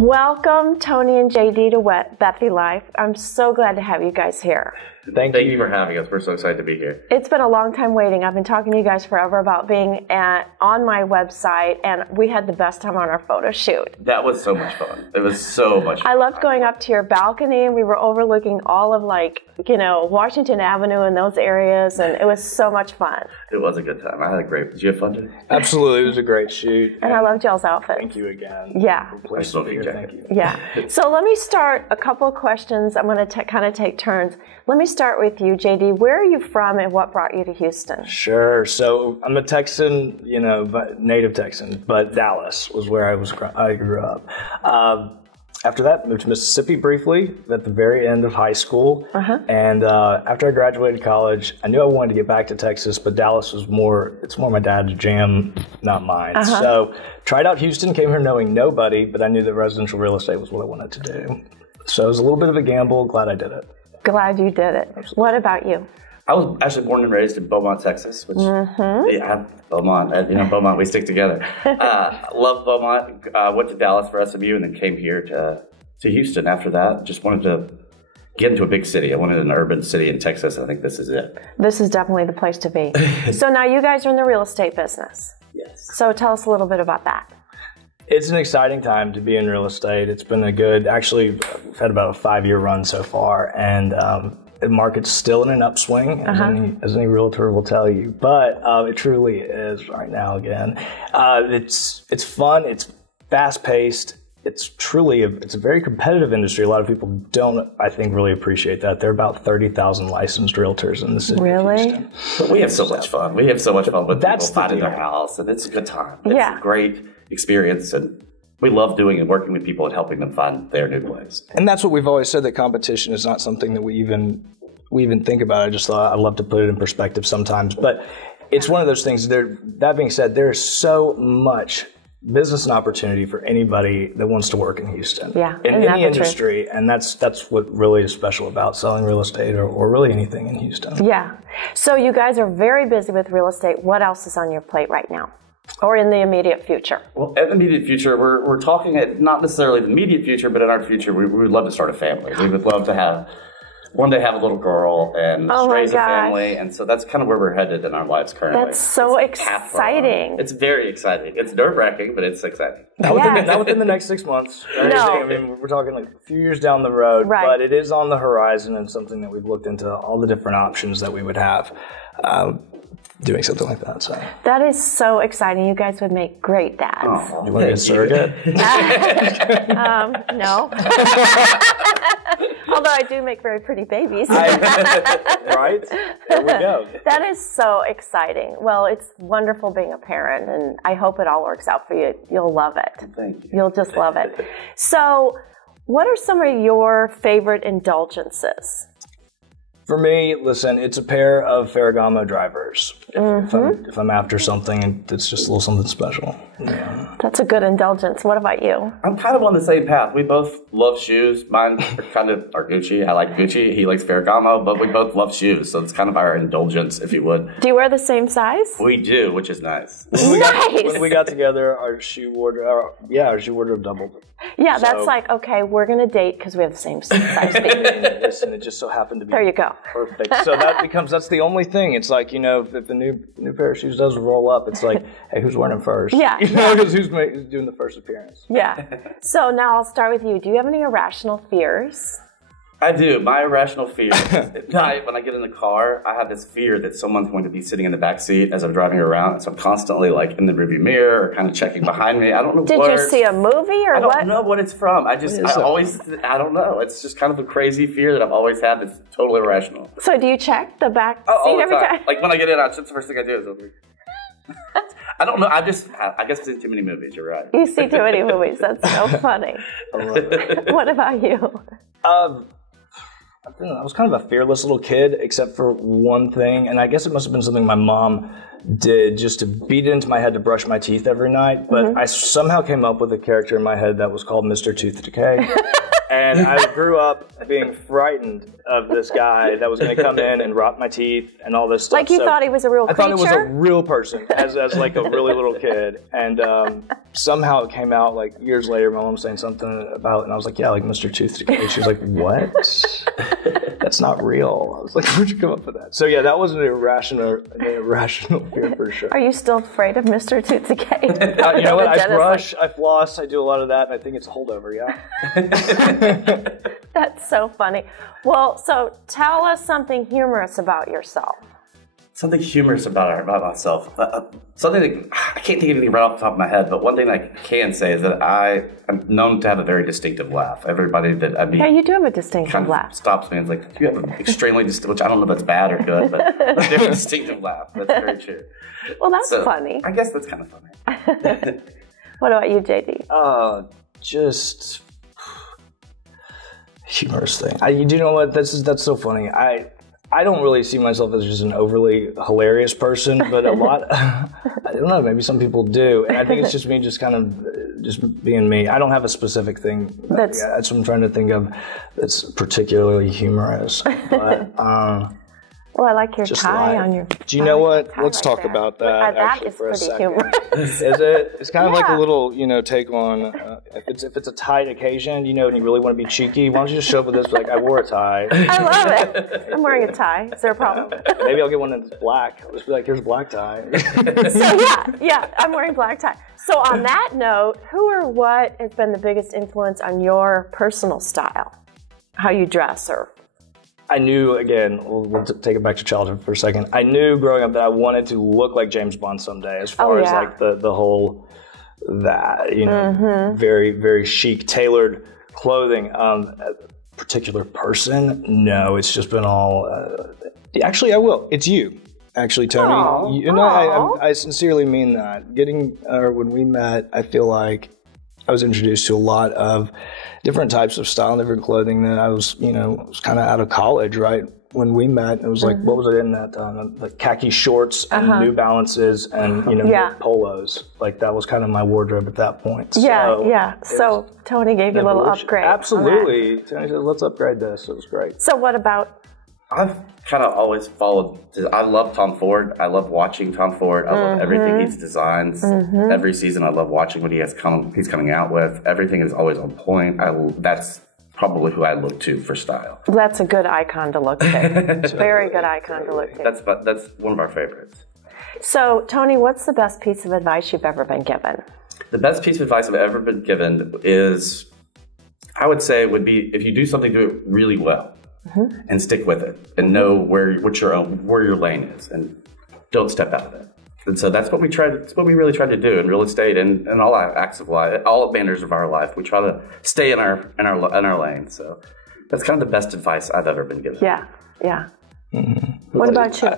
Welcome, Tony and JD, to Bethany Life. I'm so glad to have you guys here. Thank you for having us. We're so excited to be here. It's been a long time waiting. I've been talking to you guys forever about being on my website, and we had the best time on our photo shoot. That was so much fun. It was so much fun. I loved going up to your balcony, and we were overlooking all of, Washington Avenue and those areas, and it was so much fun. It was a good time. I had a great. Did you have fun, Jay? Absolutely. It was a great shoot. And I loved y'all's outfit. Thank you again. Yeah. Thank you. Yeah. So let me start a couple of questions. I'm going to kind of take turns. Let me start with you, JD. Where are you from and what brought you to Houston? Sure. So I'm a Texan, native Texan, but Dallas was where I grew up. After that, moved to Mississippi briefly at the very end of high school. And after I graduated college, I knew I wanted to get back to Texas, but Dallas was it's more my dad's jam, not mine. So tried out Houston, came here knowing nobody, but I knew that residential real estate was what I wanted to do. So it was a little bit of a gamble. Glad I did it. Glad you did it. Absolutely. What about you? I was actually born and raised in Beaumont, Texas, which, Beaumont, we stick together. Love Beaumont, went to Dallas for SMU, and then came here to Houston after that. Just wanted to get into a big city. I wanted an urban city in Texas, and I think this is it. This is definitely the place to be. So now you guys are in the real estate business. Yes. So tell us a little bit about that. It's an exciting time to be in real estate. It's been actually, we've had about a 5-year run so far, and the market's still in an upswing, as any realtor will tell you, but it truly is right now again. It's fun, it's fast-paced, it's a very competitive industry. A lot of people don't, I think, really appreciate that. There are about 30,000 licensed realtors in the city of Houston. But we have so much fun. We have so much fun with people finding their house, and it's a good time. It's a great experience, and we love doing and working with people and helping them find their new place. And that's what we've always said, that competition is not something that we even think about. I just thought I love to put it in perspective sometimes, but it's one of those things. That being said, there's so much business and opportunity for anybody that wants to work in Houston. Yeah, in any industry, and that's what really is special about selling real estate or really anything in Houston. Yeah. So you guys are very busy with real estate. What else is on your plate right now? Or in the immediate future? Well, in the immediate future, we're talking at not necessarily the immediate future, but in our future, we would love to start a family. We would love to one day have a little girl and raise a family, and so that's kind of where we're headed in our lives currently. That's so exciting. It's very exciting. It's nerve-wracking, but it's exciting. Not within the next 6 months. No. I mean, we're talking like a few years down the road, but it is on the horizon and something that we've looked into all the different options that we would have. Doing something like that. So that is so exciting. You guys would make great dads. You want to be a surrogate? No. Although I do make very pretty babies. Right? There we go. That is so exciting. Well, it's wonderful being a parent, and I hope it all works out for you. You'll love it. Thank you. You'll just love it. So, what are some of your favorite indulgences? For me, listen, it's a pair of Ferragamo drivers. If I'm after something, it's just a little something special. Yeah. That's a good indulgence. What about you? I'm kind of on the same path. We both love shoes. Mine are Gucci. I like Gucci. He likes Ferragamo, but we both love shoes, so it's kind of our indulgence, if you would. Do you wear the same size? We do, which is nice. When we got together, our shoe wardrobe doubled. Yeah, that's like, okay, we're going to date because we have the same size feet. Listen, it just so happened to be there you go. Perfect. So that's the only thing. It's like, if the new pair of shoes does roll up, it's like, hey, who's wearing them first? Yeah. Because who's doing the first appearance? Yeah. So now I'll start with you. Do you have any irrational fears? I do. My irrational fear is at night when I get in the car, I have this fear that someone's going to be sitting in the back seat as I'm driving around. So I'm constantly like in the rearview mirror or kind of checking behind me. I don't know. Did you see a movie or what? I don't know what it's from. I don't know. It's just kind of a crazy fear that I've always had that's totally irrational. So do you check the back seat every time? Like when I get in, that's the first thing I do is over. I don't know. I guess I've seen too many movies. You're right. You see too many movies. That's so funny. I love it. What about you? I was kind of a fearless little kid, except for one thing, and I guess it must have been something my mom did just to beat it into my head to brush my teeth every night. But I somehow came up with a character in my head that was called Mr. Tooth Decay. And I grew up being frightened of this guy that was going to come in and rot my teeth and all this stuff. Like you thought he was a real creature? I thought it was a real person as like a really little kid. And somehow it came out like years later, my mom saying something about it, and I was like, yeah, like Mr. Tooth Decay. She was like, what? That's not real. I was like, where'd you come up with that? So yeah, that was an irrational fear for sure. Are you still afraid of Mr. Tooth Decay? You know what? I brush, I floss, I do a lot of that, and I think it's a holdover, yeah. That's so funny. Well, so tell us something humorous about yourself. Something humorous about myself. Something that I can't think of anything right off the top of my head, but one thing I can say is that I'm known to have a very distinctive laugh. Everybody that I meet, yeah, you do have a distinctive kind of laugh. Stops me and is like, you have an extremely distinctive, which I don't know if that's bad or good, but a very distinctive laugh. That's very true. Well, that's funny. I guess that's kind of funny. What about you, JD? Just humorous thing. You know what? That's so funny. I don't really see myself as just an overly hilarious person, but a lot, I don't know, maybe some people do. And I think it's just me just kind of just being me. I don't have a specific thing. That's what I'm trying to think of that's particularly humorous. But, well, I like your tie on your. Do you know what? Let's talk about that. That is pretty humorous. Is it? It's kind of like a little, take on. If it's a tight occasion, and you really want to be cheeky, why don't you just show up with this? Like, I wore a tie. I love it. I'm wearing a tie. Is there a problem? Maybe I'll get one that's black. I'll just be like, here's a black tie. So yeah, I'm wearing black tie. So on that note, who or what has been the biggest influence on your personal style? How you dress or? I knew, again, we'll take it back to childhood for a second. I knew growing up that I wanted to look like James Bond someday, as far as like the whole, very, very chic, tailored clothing. A particular person? No, it's just been all, actually I will. It's you, actually, Tony. I sincerely mean that. When we met, I feel like I was introduced to a lot of different types of style, different clothing that I was, was kind of out of college, right? When we met, it was like, what was it in that time? Like khaki shorts and New Balances and, polos. Like that was kind of my wardrobe at that point. So Tony gave you a little upgrade. Absolutely. Tony said, let's upgrade this. It was great. So what about? I've kind of always followed. I love Tom Ford. I love watching Tom Ford. I love everything he designs. Every season, I love watching what he's coming out with. Everything is always on point. That's probably who I look to for style. That's a good icon to look to. Very good icon to look to. That's one of our favorites. So, Tony, what's the best piece of advice you've ever been given? The best piece of advice I've ever been given is, I would say, would be if you do something, do it really well. And stick with it, and know where your lane is, and don't step out of it. And so that's what we really try to do in real estate and all acts of life, all manners of our life. We try to stay in our lane. So that's kind of the best advice I've ever been given. Yeah. What about you?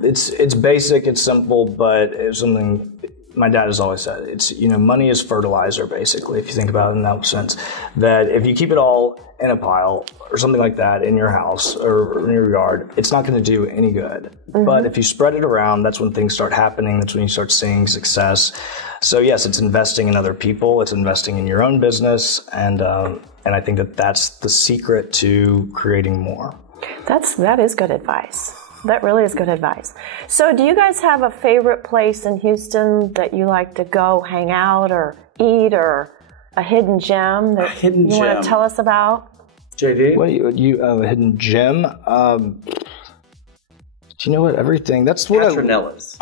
It's basic, it's simple, but it's something my dad has always said. It's money is fertilizer, basically, if you think about it in that sense. That if you keep it all in a pile or something like that in your house or in your yard, it's not going to do any good. But if you spread it around, that's when things start happening. That's when you start seeing success. So yes, it's investing in other people. It's investing in your own business, and I think that's the secret to creating more. That is good advice. That really is good advice. So do you guys have a favorite place in Houston that you like to go hang out or eat, or a hidden gem that you want to tell us about? JD? What a hidden gem? Do you know what? Everything. That's what Patronella's.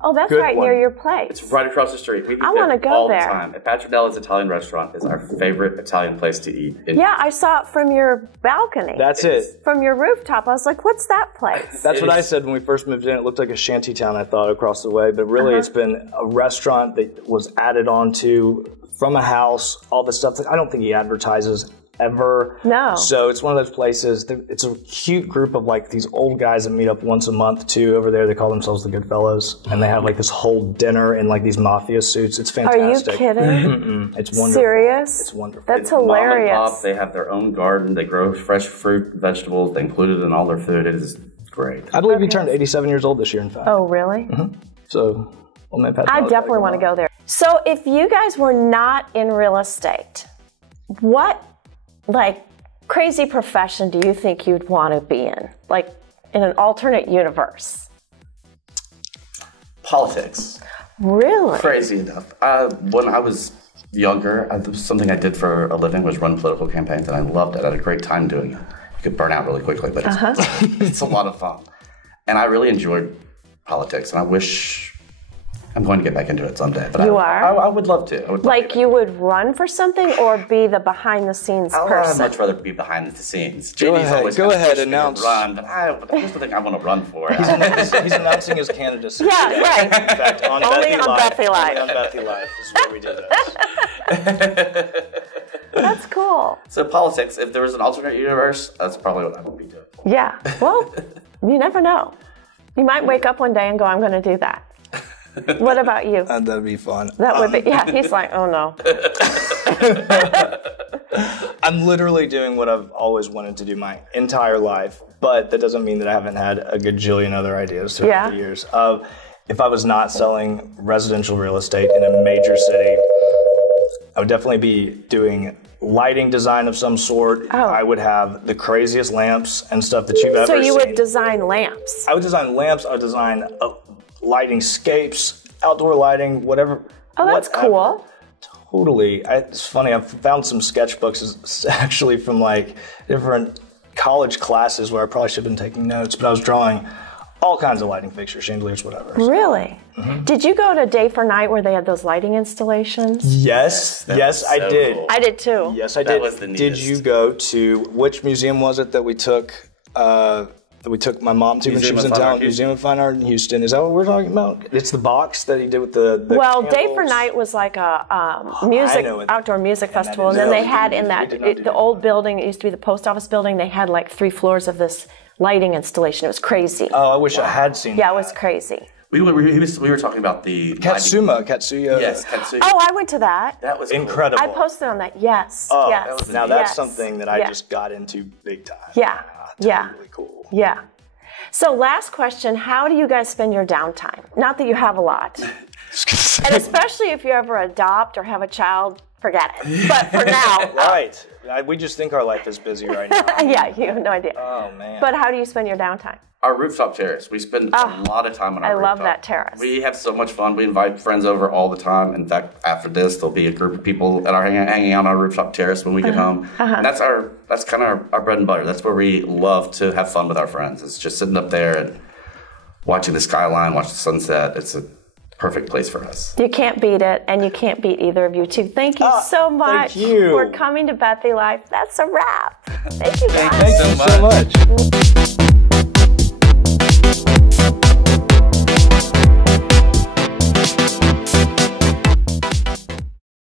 Oh, that's right near your place. It's right across the street. I want to go there all the time. Patronella's Italian restaurant is our favorite Italian place to eat. Yeah, I saw it from your balcony. That's it. From your rooftop. I was like, what's that place? That's what I said when we first moved in. It looked like a shanty town, I thought, across the way. But really, it's been a restaurant that was added onto from a house, all the stuff that I don't think he advertises ever. No. So it's one of those places. It's a cute group of like these old guys that meet up once a month too over there. They call themselves the Goodfellas, and they have like this whole dinner in like these mafia suits. It's fantastic. Are you kidding? It's wonderful. Serious? It's wonderful. That's hilarious. Mom and pop, they have their own garden. They grow fresh fruit, vegetables. They include it in all their food. It is great. I believe he turned 87 years old this year, in fact. Oh, really? So, I definitely want to go there. So if you guys were not in real estate, what like, crazy profession do you think you'd want to be in? Like, in an alternate universe? Politics. Really? Crazy enough. When I was younger, something I did for a living was run political campaigns, and I loved it. I had a great time doing it. You could burn out really quickly, but it's a lot of fun. And I really enjoyed politics, and I wish I'm going to get back into it someday. But I would love to. Like you would run for something or be the behind-the-scenes person? I'd much rather be behind the scenes. Go ahead, announce. Run, but there's nothing I want to run for. He's announcing his candidacy. Yeah, right. In fact, on Only Bethy on Live. Bethy Live. Only on Bethy Live is where we do this. That's cool. So politics, if there was an alternate universe, that's probably what I would be doing. Yeah. Well, you never know. You might wake up one day and go, I'm going to do that. What about you? That'd be fun. That would be, yeah, he's like, oh no. I'm literally doing what I've always wanted to do my entire life, but that doesn't mean that I haven't had a gajillion other ideas throughout the years. If I was not selling residential real estate in a major city, I would definitely be doing lighting design of some sort. Oh. I would have the craziest lamps and stuff that you've ever seen. So you would design lamps? I would design lamps. I would design lighting scapes, outdoor lighting, whatever. Oh, that's cool. Totally. It's funny. I've found some sketchbooks actually from like different college classes where I probably should have been taking notes, but I was drawing all kinds of lighting fixtures, chandeliers, whatever. Really? Mm-hmm. Did you go to Day for Night where they had those lighting installations? Yes, I did. Cool. I did too. Yes, I did. That was the neatest. Did you go to, which museum was it that we took my mom to when she was in town? Museum of Fine Art in Houston. Is that what we're talking about? It's the box that he did with the well, candles. Day for Night was like a outdoor music festival, and then they had in the old building, it used to be the post office building, they had like 3 floors of this lighting installation. It was crazy. Oh, I wish I had seen that. Yeah, it was crazy. We were talking about the Katsuya. Yes, Katsuya. Oh, I went to that. That was incredible. I posted on that. Yes. Oh, yes. That's something that I just got into big time. Yeah. Totally cool. Yeah. So last question, how do you guys spend your downtime? Not that you have a lot. And especially if you ever adopt or have a child, forget it. But for now. Right. We just think our life is busy right now. Yeah, you have no idea. Oh, man. But how do you spend your downtime? Our rooftop terrace. We spend a lot of time on our rooftop. I love that terrace. We have so much fun. We invite friends over all the time. In fact, after this, there'll be a group of people that are hanging out on our rooftop terrace when we get home. And that's kind of our bread and butter. That's where we love to have fun with our friends. It's just sitting up there and watching the skyline, watching the sunset. It's a perfect place for us. You can't beat it, and you can't beat either of you two. Thank you so much for coming to Bethy Live. That's a wrap. Thank you guys. Thank you so much.